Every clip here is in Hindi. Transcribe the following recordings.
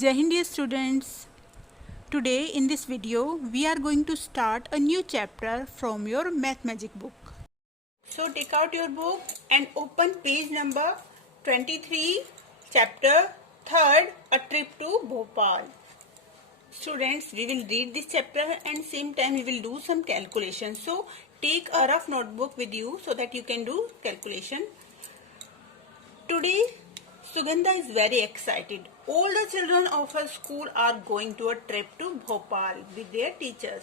Jai Hind dear students. Today in this video we are going to start a new chapter from your Math Magic book. So take out your book and open page number 23, chapter 3rd, A Trip to Bhopal. Students, we will read this chapter and same time we will do some calculation. So take a rough notebook with you so that you can do calculation. Today Sugandha is very excited. All the children of her school are going to a trip to Bhopal with their teachers.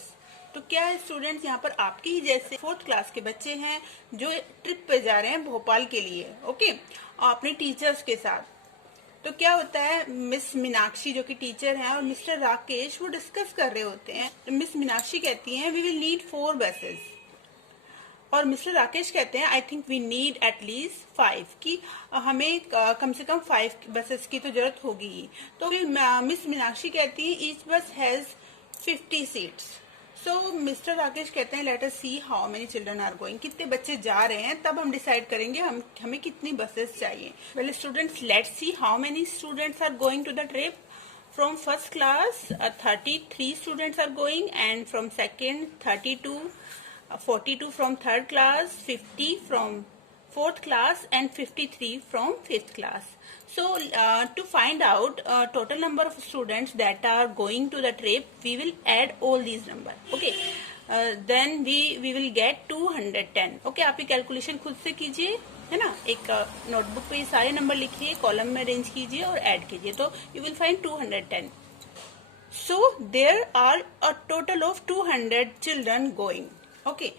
तो क्या है स्टूडेंट्स, यहाँ पर आपके ही जैसे 4th क्लास के बच्चे हैं जो ट्रिप पे जा रहे हैं भोपाल के लिए, ओके, अपने टीचर्स के साथ. तो क्या होता है, मिस मीनाक्षी जो कि टीचर हैं और मिस्टर राकेश वो डिस्कस कर रहे होते हैं. मिस मीनाक्षी कहती हैं वी विल नीड 4 बसेस और मिस्टर राकेश कहते हैं I think we need at least 5, कि हमें कम से कम 5 बसेस की तो जरूरत होगी. तो फिर मिस मीनाक्षी कहती है each bus has 50 seats. So mister Rakesh कहते हैं let us see how many children are going, कितने बच्चे जा रहे हैं तब हम डिसाइड करेंगे हमें कितनी बसेस चाहिए. Well students, let's see how many students are going to the trip. From first class, 33 students are going, and from second, 32, 42 from third class, 50 from fourth class, and 53 from fifth class. So, to find out total number of students that are going to the trip, we will add all these number. Okay. Then we will get 210. Okay, आप ये कैलकुलेशन खुद से कीजिए, है ना. एक नोटबुक पे ये सारे नंबर लिखिए, कॉलम में अरेंज कीजिए और ऐड कीजिए, तो you will find 210. So there are a total of 200 children going. Okay.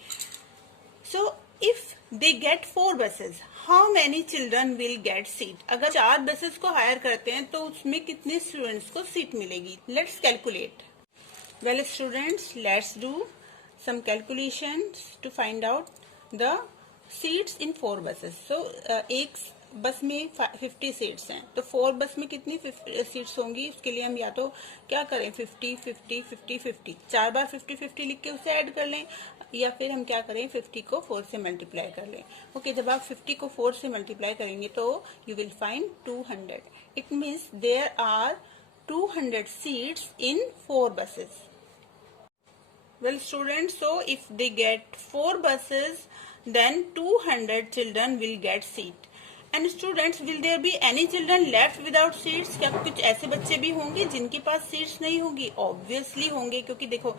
So if they get 4 buses, how many children will get seat? अगर 4 बसेस को हायर करते हैं तो उसमें कितने स्टूडेंट्स को सीट मिलेगी? Let's calculate. Well students, let's do some calculations to find out the seats in 4 buses. So एक बस में 50 सीट्स हैं, तो 4 बस में कितनी सीट्स होंगी, उसके लिए हम या तो क्या करें 50 50 50 50 4 बार 50 50 लिख के उसे ऐड कर लें, या फिर हम क्या करें 50 को 4 से मल्टीप्लाई कर लें. ओके, जब आप 50 को 4 से मल्टीप्लाई करेंगे तो you will find 200. It means there are 200 seats in 4 buses. Well students, so if they get 4 buses, then 200 children will get seat. And students, will there be any children left without seats? क्या कुछ ऐसे बच्चे भी होंगे जिनके पास सीट्स नहीं होंगी? ऑब्वियसली होंगे, क्योंकि देखो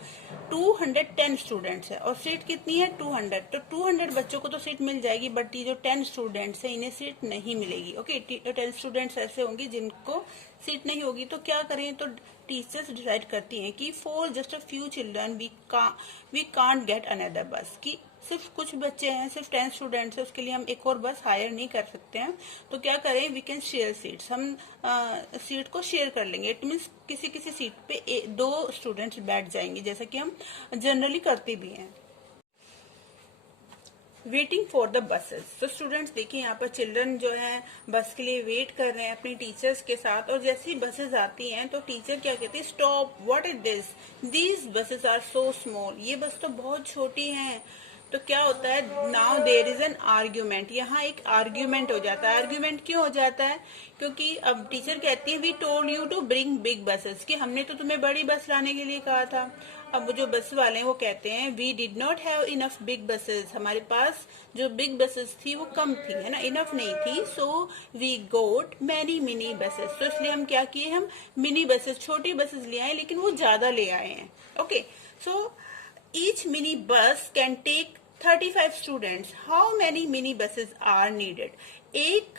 210 स्टूडेंट्स है और सीट कितनी है 200, तो 200 बच्चों को तो सीट मिल जाएगी, बट ये जो 10 स्टूडेंट्स है इन्हें सीट नहीं मिलेगी. ओके, 10 स्टूडेंट्स ऐसे होंगे जिनको सीट नहीं होगी, तो क्या करें, तो टीचर्स डिसाइड करती हैं कि for just a few children we can't get another bus, कि सिर्फ कुछ बच्चे हैं, सिर्फ 10 स्टूडेंट्स है, उसके लिए हम एक और बस हायर नहीं कर सकते हैं, तो क्या करें, वी कैन शेयर सीट्स, हम सीट को शेयर कर लेंगे. इट मीन्स किसी किसी सीट पे 2 स्टूडेंट्स बैठ जाएंगे, जैसा कि हम जनरली करते भी हैं. Waiting for the buses. तो स्टूडेंट्स देखिए यहाँ पर चिल्ड्रन जो है बस के लिए वेट कर रहे हैं अपने टीचर्स के साथ, और जैसे ही बसेस आती हैं तो टीचर क्या कहती है, stop, what is this, these buses are so small, ये बस तो बहुत छोटी हैं. तो क्या होता है, now there is an argument, यहाँ एक आर्ग्यूमेंट हो जाता है. आर्ग्यूमेंट क्यों हो जाता है, क्योंकि अब टीचर कहती है we told you to bring big buses, कि हमने तो तुम्हें बड़ी बस लाने के लिए कहा था. अब जो बस वाले हैं वो कहते हैं we did not have enough big buses, हमारे पास जो बिग बसेस थी वो कम थी, है ना, इनफ नहीं थी. So we got many mini buses, तो इसलिए हम क्या किए, हम मिनी बसेस, छोटी बसेस ले आए, लेकिन वो ज्यादा ले आए हैं. Okay, so each mini bus can take 35 students. How many mini buses are needed? एक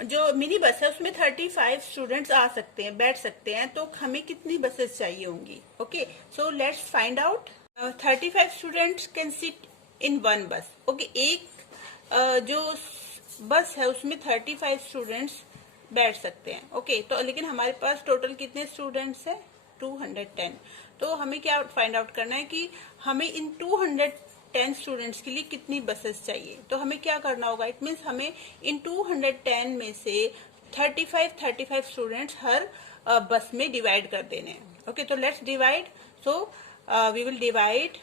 जो मिनी बस है उसमें 35 स्टूडेंट्स आ सकते हैं, बैठ सकते हैं, तो हमें कितनी बसेस चाहिए होंगी. Okay, so let's find out. 35 students can sit in 1 बस. ओके, एक जो बस है उसमें 35 स्टूडेंट्स बैठ सकते हैं. ओके, तो लेकिन हमारे पास टोटल कितने स्टूडेंट्स है 210. तो हमें क्या फाइंड आउट करना है कि हमें इन 210 स्टूडेंट्स के लिए कितनी बसेस चाहिए. तो हमें क्या करना होगा, इट मीन्स हमें इन 210 में से 35 स्टूडेंट्स हर बस में डिवाइड कर देने हैं. ओके, तो let's divide. So we will divide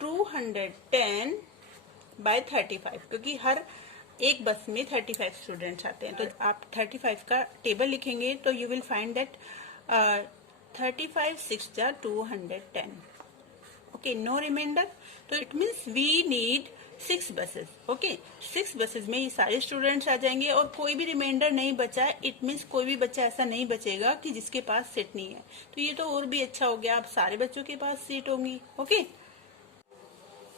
210 by 35, क्योंकि हर एक बस में 35 स्टूडेंट्स आते हैं. तो आप 35 का टेबल लिखेंगे तो यू विल फाइंड दैट 35 6 जा 210. ओके, नो रिमाइंडर, तो it means we need 6 buses. Okay, 6 buses में ये सारे स्टूडेंट्स आ जाएंगे और कोई भी रिमाइंडर नहीं बचा है. इट मीन्स कोई भी बच्चा ऐसा नहीं बचेगा कि जिसके पास सीट नहीं है. तो ये तो और भी अच्छा हो गया, अब सारे बच्चों के पास सीट होंगी. Okay,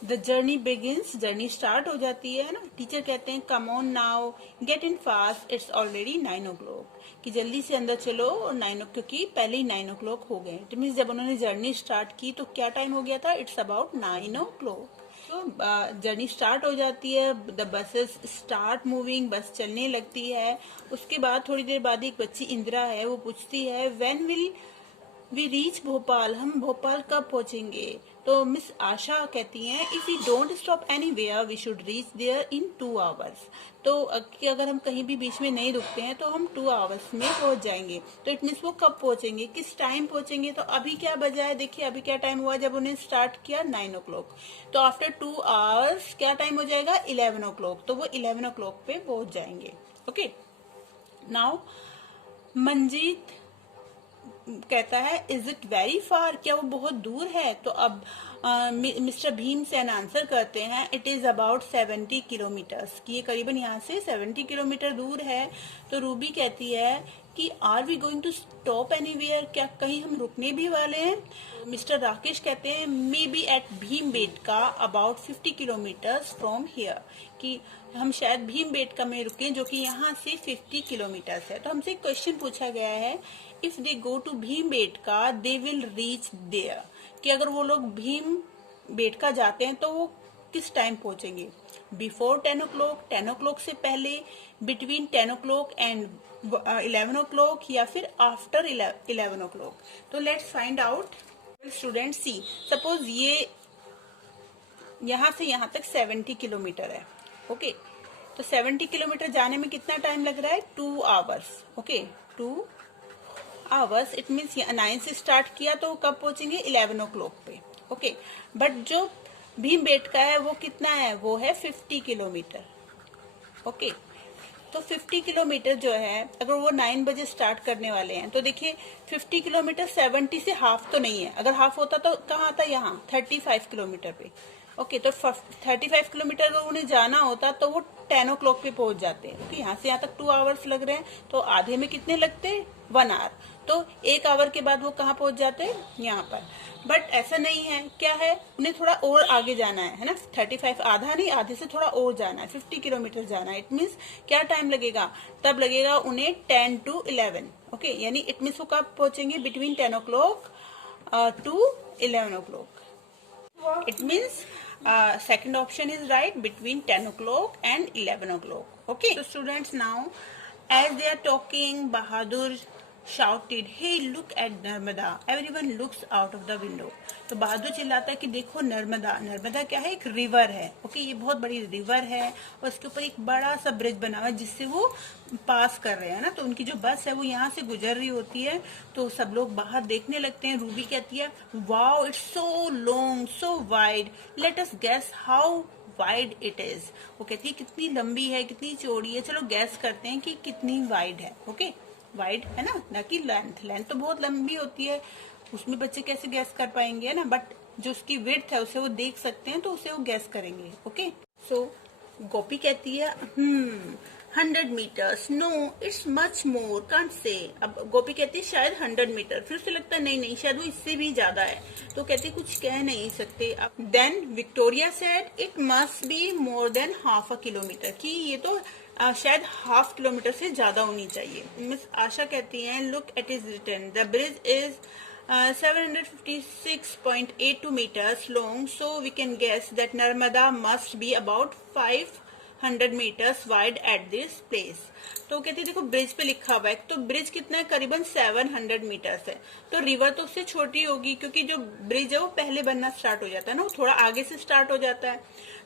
the journey begins, journey start हो जाती है ना. टीचर कहते हैं come on now, get in fast, it's already 9 o'clock, कि जल्दी से अंदर चलो और 9 क्योंकि पहले ही 9 o'clock हो गए. इट मीन्स जब उन्होंने जर्नी स्टार्ट की तो क्या टाइम हो गया था, इट्स अबाउट 9 o'clock. तो जर्नी स्टार्ट हो जाती है, द बसेस स्टार्ट मूविंग, बस चलने लगती है. उसके बाद थोड़ी देर बाद एक बच्ची इंदिरा है, वो पूछती है when will we reach Bhopal, हम भोपाल कब पहुंचेंगे. तो मिस आशा कहती हैं if we don't stop anywhere we should reach there in 2 hours. तो कि अगर हम कहीं भी बीच में नहीं रुकते हैं तो हम 2 hours में पहुंच जाएंगे. तो इट मीन्स वो कब पहुंचेंगे, किस टाइम पहुंचेंगे. तो अभी क्या बजा है, देखिए अभी क्या टाइम हुआ जब उन्हें स्टार्ट किया 9 o'clock. तो आफ्टर 2 hours क्या टाइम हो जाएगा 11 o'clock. तो वो 11 o'clock पे पहुंच जाएंगे. ओके, नाउ मंजीत कहता है इज इट वेरी फार, क्या वो बहुत दूर है. तो अब मिस्टर भीमसेन आंसर करते हैं इट इज अबाउट 70 किलोमीटर्स, कि ये करीबन यहाँ से 70 किलोमीटर दूर है. तो रूबी कहती है कि are we going to stop anywhere, क्या कहीं हम रुकने भी वाले हैं. मिस्टर राकेश कहते हैं maybe at Bhimbetka about 50 kilometres from here, कि हम शायद भीमबेटका में रुके जो कि यहाँ से 50 किलोमीटर्स है. तो हमसे क्वेश्चन पूछा गया है if they go to Bhimbetka they will reach there, कि अगर वो लोग भीमबेटका जाते हैं तो वो किस टाइम पहुंचेंगे. बिफोर 10 o'clock, 10 o'clock से पहले, बिटवीन 10 o'clock एंड 11 o'clock, या फिर आफ्टर 11 o'clock. तो let's find out. Student C, suppose ये यहाँ से यहाँ तक 70 किलोमीटर है. ओके, तो 70 किलोमीटर जाने में कितना टाइम लग रहा है 2 hours. Okay, 2 hours, it means 9 से स्टार्ट किया तो कब पहुंचेंगे 11 o'clock पे. ओके, बट जो भीमबेटका है वो कितना है, वो है 50 किलोमीटर. ओके, तो 50 किलोमीटर जो है अगर वो 9 बजे स्टार्ट करने वाले हैं तो देखिए 50 किलोमीटर 70 से हाफ तो नहीं है. अगर हाफ होता तो कहाँ आता, यहाँ 35 किलोमीटर पे. ओके, तो 35 किलोमीटर अगर उन्हें जाना होता तो वो 10 o'clock पे पहुंच जाते हैं. ओके, यहाँ से यहाँ तक 2 hours लग रहे हैं, तो आधे में कितने लगते 1 hour. तो 1 hour के बाद वो कहाँ पहुंच जाते हैं, यहाँ पर. बट ऐसा नहीं है, क्या है, उन्हें थोड़ा और आगे जाना है ना. 35 आधा नहीं, आधे से थोड़ा और जाना है, 50 किलोमीटर जाना है. इट मीन्स क्या टाइम लगेगा, तब लगेगा उन्हें 10 to 11. ओके, यानी इट मीन्स वो कब पहुंचेंगे between 10 o'clock to 11 o'clock. It means second option is right, between 10 o'clock and 11 o'clock. Okay, so students, now as they are talking, Bahadur shouted, hey, look at Narmada. Everyone looks out of the window. तो बहादुर चिल्लाता है कि देखो नर्मदा. नर्मदा क्या है, एक रिवर है. ओके, ये बहुत बड़ी रिवर है और इसके ऊपर एक बड़ा सा ब्रिज बना हुआ है जिससे वो पास कर रहे हैं ना. तो उनकी जो बस है वो यहाँ से गुजर रही होती है. तो सब लोग बाहर देखने लगते हैं. रूबी कहती है wow, it's so long, so wide, let us guess how wide it is. वो कहती है कितनी लंबी है, कितनी चौड़ी है, चलो गैस करते हैं कि कितनी वाइड है. ओके, वाइड है ना कि लेंथ. लेंथ तो बहुत लंबी होती है, उसमें बच्चे कैसे गैस कर पाएंगे, है ना. बट जो उसकी विड्थ है उसे वो देख सकते हैं तो उसे वो गैस करेंगे. ओके, सो गोपी कहती है 100 meters, no it's much more, can't say. अब गोपी कहती है शायद 100 मीटर. फिर उसे लगता है नहीं नहीं, शायद वो इससे भी ज्यादा है. तो कहती है कुछ कह नहीं सकते. Then Victoria said it must be more than half a kilometre, कि ये तो शायद हाफ किलोमीटर से ज्यादा होनी चाहिए. मिस आशा कहती हैं look at is written the bridge is 756.82 meters long, so we can guess that Narmada must be about 500 meters wide at this place. तो कहते हैं देखो ब्रिज पे लिखा हुआ है, तो ब्रिज कितना है, करीबन 700 मीटर्स है. तो रिवर तो उससे छोटी होगी क्योंकि जो ब्रिज है वो पहले बनना स्टार्ट हो जाता है ना, वो थोड़ा आगे से स्टार्ट हो जाता है.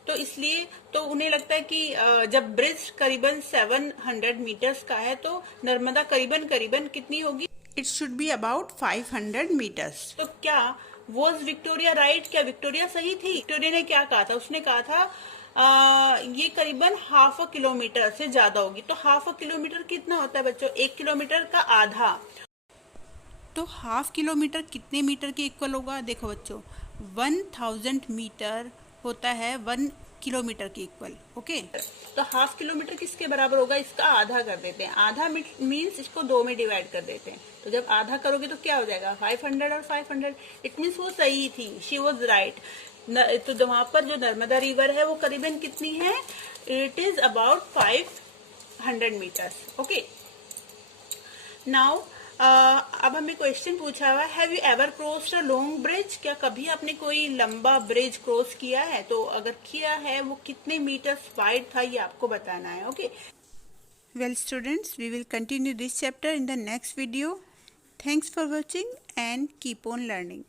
तो इसलिए तो उन्हें लगता है कि जब ब्रिज करीबन 700 मीटर्स का है तो नर्मदा करीबन करीबन कितनी होगी, it should be about 500 metres. तो क्या वॉज विक्टोरिया राइट, क्या विक्टोरिया सही थी. विक्टोरिया ने क्या कहा था, उसने कहा था ये करीबन हाफ अ किलोमीटर से ज्यादा होगी. तो हाफ अ किलोमीटर कितना होता है बच्चों, 1 किलोमीटर का आधा. तो हाफ किलोमीटर कितने मीटर के इक्वल होगा? देखो बच्चों, 1000 मीटर होता है 1 किलोमीटर के इक्वल। ओके, तो हाफ किलोमीटर किसके बराबर होगा? इसका आधा कर देते हैं। आधा मीन्स इसको 2 में डिवाइड कर देते हैं। तो जब आधा करोगे तो क्या हो जाएगा? 500 और 500। इट मीन्स वो सही थी, शी वॉज राइट। तो वहां पर जो नर्मदा रिवर है वो करीबन कितनी है? It is about 500 metres. Okay, now अब हमें क्वेश्चन पूछा हुआ है, have you ever crossed a long bridge? क्या कभी आपने कोई लंबा ब्रिज क्रॉस किया है? तो अगर किया है, वो कितने मीटर्स वाइड था, ये आपको बताना है। Okay, well students, we will continue this chapter in the next video. Thanks for watching and keep on learning.